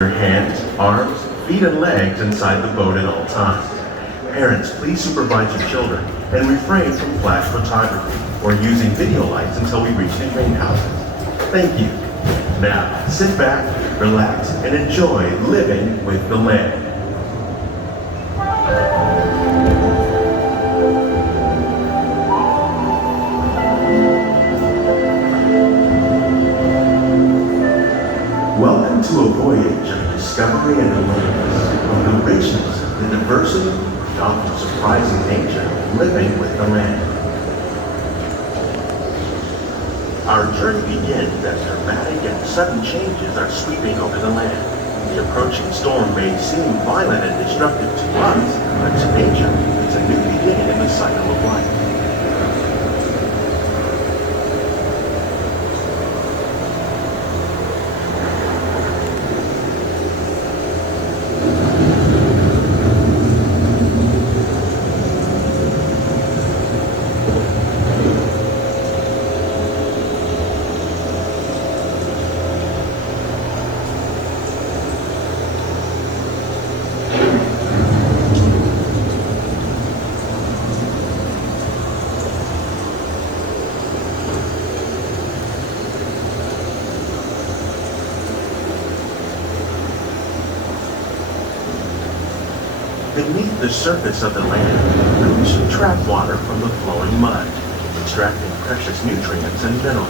Your hands, arms, feet, and legs inside the boat at all times. Parents, please supervise your children and refrain from flash photography or using video lights until we reach the greenhouses. Thank you. Now, sit back, relax, and enjoy living with the land. Welcome to a voyage of discovery and awareness of the richness, the diversity, and often surprising nature of living with the land. Our journey begins as dramatic and sudden changes are sweeping over the land. The approaching storm may seem violent and destructive to us, but to nature, it's a new beginning in the cycle of life. Beneath the surface of the land, roots trap water from the flowing mud, extracting precious nutrients and minerals.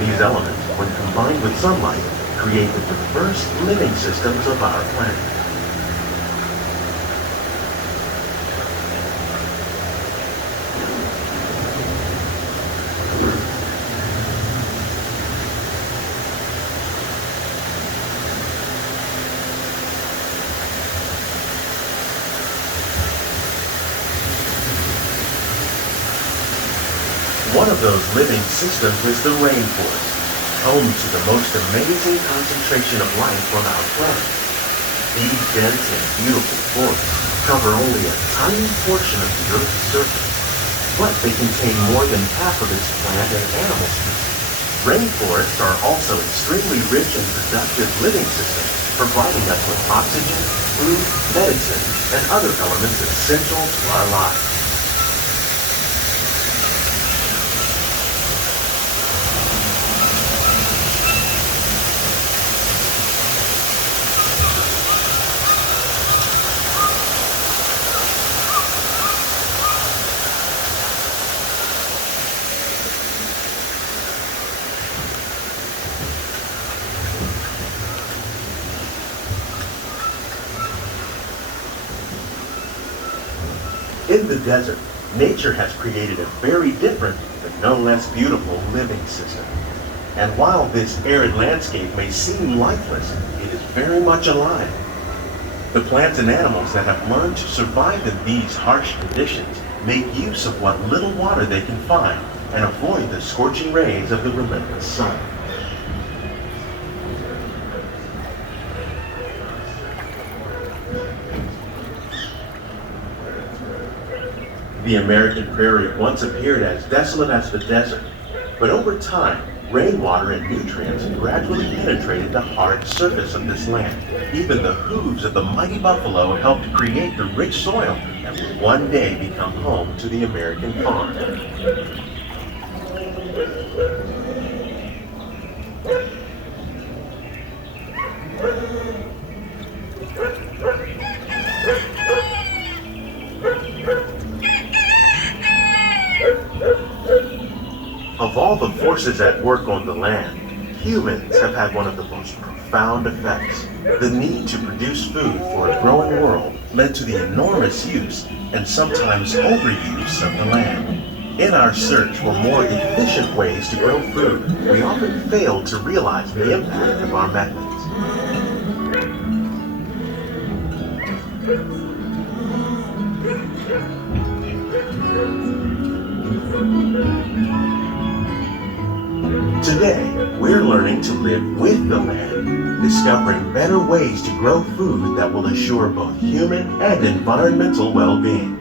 These elements, when combined with sunlight, create the diverse living systems of our planet. One of those living systems is the rainforest, home to the most amazing concentration of life on our planet. These dense and beautiful forests cover only a tiny portion of the Earth's surface, but they contain more than half of its plant and animal species. Rainforests are also extremely rich and productive living systems, providing us with oxygen, food, medicine, and other elements essential to our lives. In the desert, nature has created a very different, but no less beautiful living system. And while this arid landscape may seem lifeless, it is very much alive. The plants and animals that have learned to survive in these harsh conditions make use of what little water they can find and avoid the scorching rays of the relentless sun. The American prairie once appeared as desolate as the desert, but over time, rainwater and nutrients gradually penetrated the hard surface of this land. Even the hooves of the mighty buffalo helped create the rich soil that would one day become home to the American farm. Of all the forces at work on the land, humans have had one of the most profound effects. The need to produce food for a growing world led to the enormous use and sometimes overuse of the land. In our search for more efficient ways to grow food, we often fail to realize the impact of our methods. Today, we're learning to live with the land, discovering better ways to grow food that will assure both human and environmental well-being.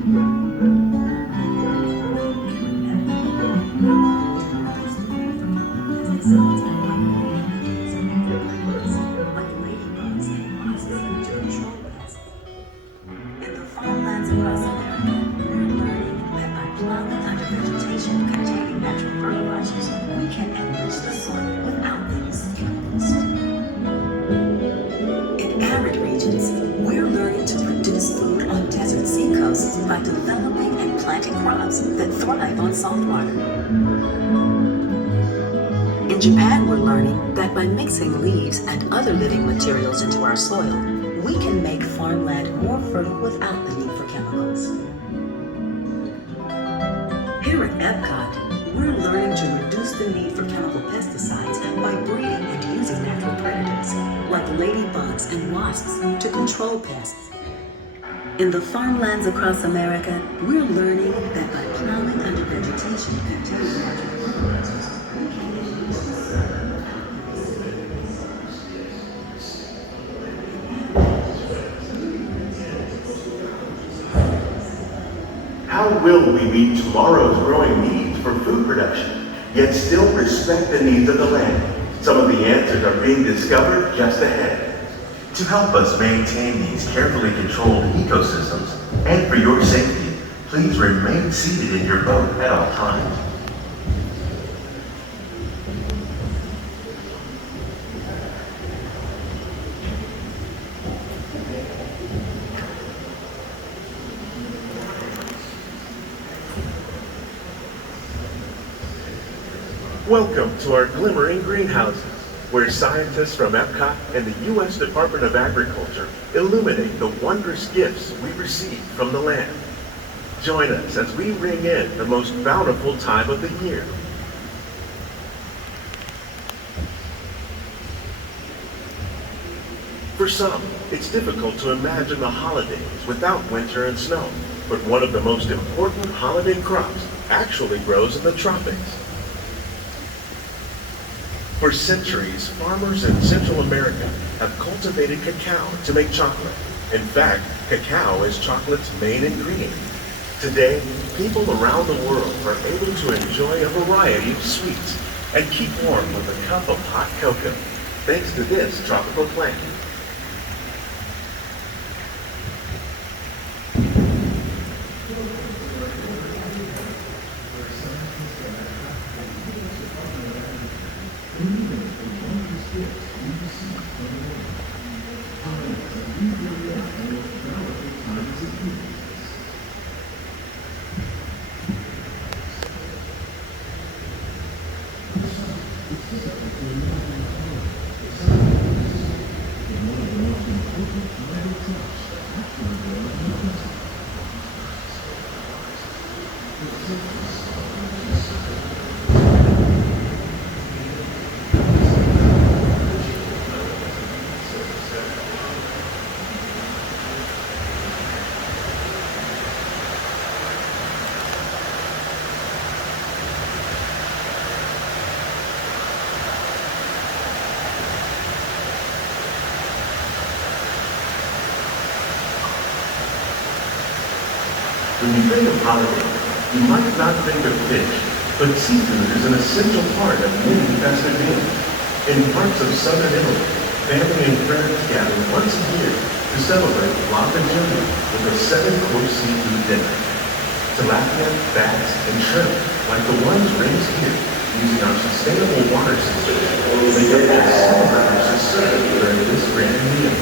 regions, we're learning to produce food on desert seacoasts by developing and planting crops that thrive on salt water. In Japan, we're learning that by mixing leaves and other living materials into our soil, we can make farmland more fertile without the need for chemicals. Here at Epcot, we're learning to reduce the need for chemical pesticides by breeding and using natural predators, like ladybugs and wasps, to control pests. In the farmlands across America, we're learning that by plowing under vegetation containing natural fertilizers, we can reduce the How will we meet tomorrow's growing needs for food production, yet still respect the needs of the land? Some of the answers are being discovered just ahead. To help us maintain these carefully controlled ecosystems, and for your safety, please remain seated in your boat at all times. Welcome to our Glimmering Greenhouses, where scientists from Epcot and the U.S. Department of Agriculture illuminate the wondrous gifts we receive from the land. Join us as we ring in the most bountiful time of the year. For some, it's difficult to imagine the holidays without winter and snow, but one of the most important holiday crops actually grows in the tropics. For centuries, farmers in Central America have cultivated cacao to make chocolate. In fact, cacao is chocolate's main ingredient. Today, people around the world are able to enjoy a variety of sweets and keep warm with a cup of hot cocoa, thanks to this tropical plant. When you think of holiday, you might not think of fish, but seafood is an essential part of many festive meals. In parts of southern Italy, family and friends gather once a year to celebrate La Pageria with a 7-course seafood dinner. Tilapia, bass, and shrimp, like the ones raised here, using our sustainable water system, make up all 7 dishes served during this grand meal.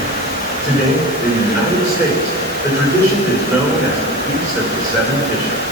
Today, in the United States, the tradition is known as the Feast of the 7 Dishes.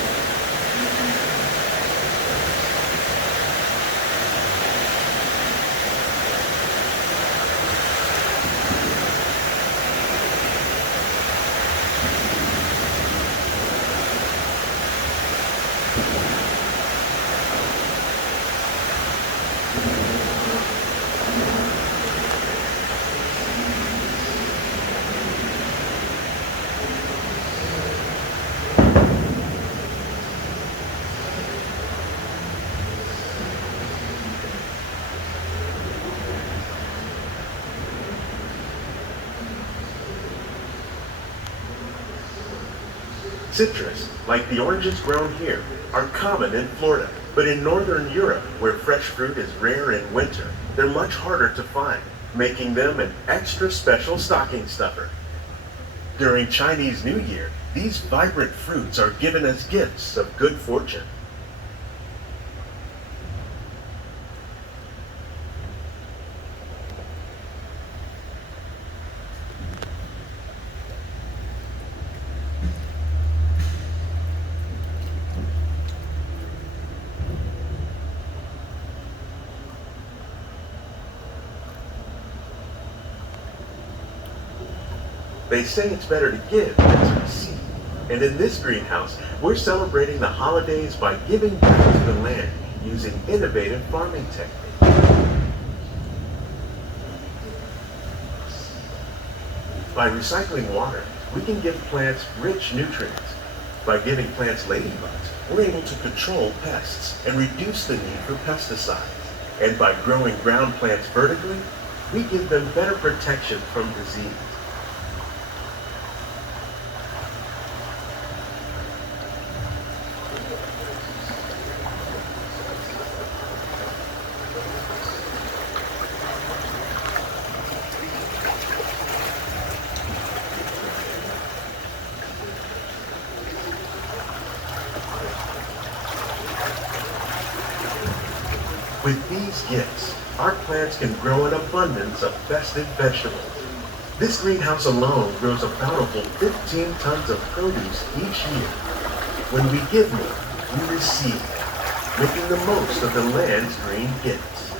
Citrus, like the oranges grown here, are common in Florida, but in Northern Europe, where fresh fruit is rare in winter, they're much harder to find, making them an extra special stocking stuffer. During Chinese New Year, these vibrant fruits are given as gifts of good fortune. They say it's better to give than to receive. And in this greenhouse, we're celebrating the holidays by giving back to the land using innovative farming techniques. By recycling water, we can give plants rich nutrients. By giving plants ladybugs, we're able to control pests and reduce the need for pesticides. And by growing ground plants vertically, we give them better protection from disease. With these gifts, our plants can grow an abundance of festive vegetables. This greenhouse alone grows a bountiful 15 tons of produce each year. When we give more, we receive more, making the most of the land's green gifts.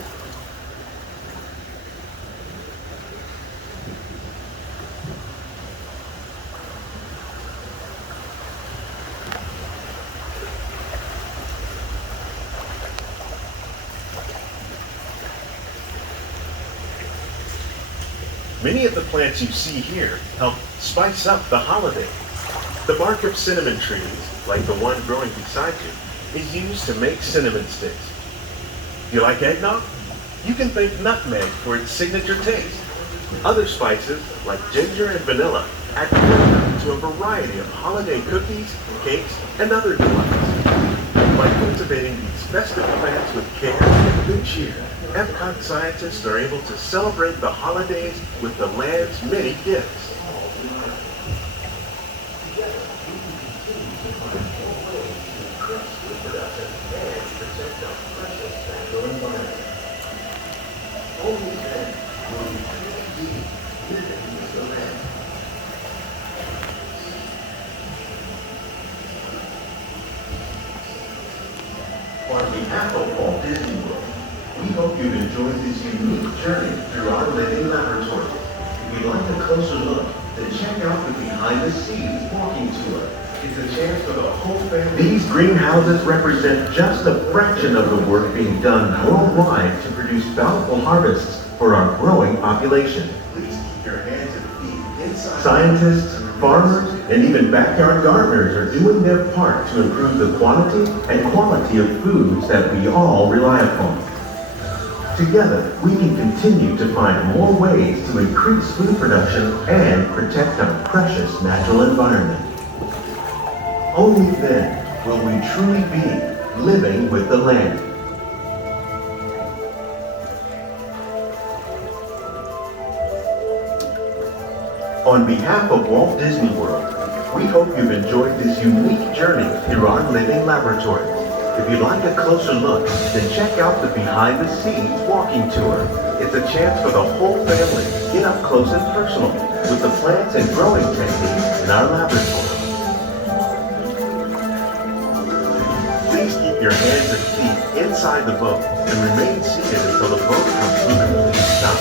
Many of the plants you see here help spice up the holiday. The bark of cinnamon trees, like the one growing beside you, is used to make cinnamon sticks. You like eggnog? You can thank nutmeg for its signature taste. Other spices, like ginger and vanilla, add flavor to a variety of holiday cookies, cakes, and other delights. By cultivating these festive plants with care and good cheer, Epcot scientists are able to celebrate the holidays with the land's many gifts. On behalf of Walt Disney World, we hope you've enjoyed this unique journey through our living laboratory. If you'd like a closer look, then check out the behind the scenes walking tour. It's a chance for the whole family. These greenhouses represent just a fraction of the work being done worldwide to produce bountiful harvests for our growing population. Please keep your hands and feet inside. Scientists, farmers, and even backyard gardeners are doing their part to improve the quantity and quality of foods that we all rely upon. Together, we can continue to find more ways to increase food production and protect our precious natural environment. Only then will we truly be living with the land. On behalf of Walt Disney World, we hope you've enjoyed this unique journey through our living laboratory. If you'd like a closer look, then check out the behind the scenes walking tour. It's a chance for the whole family to get up close and personal with the plants and growing techniques in our laboratory. Please keep your hands and feet inside the boat and remain seated until the boat comes to an complete stop.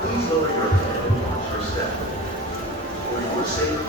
Please lower your head and watch your step. For your safety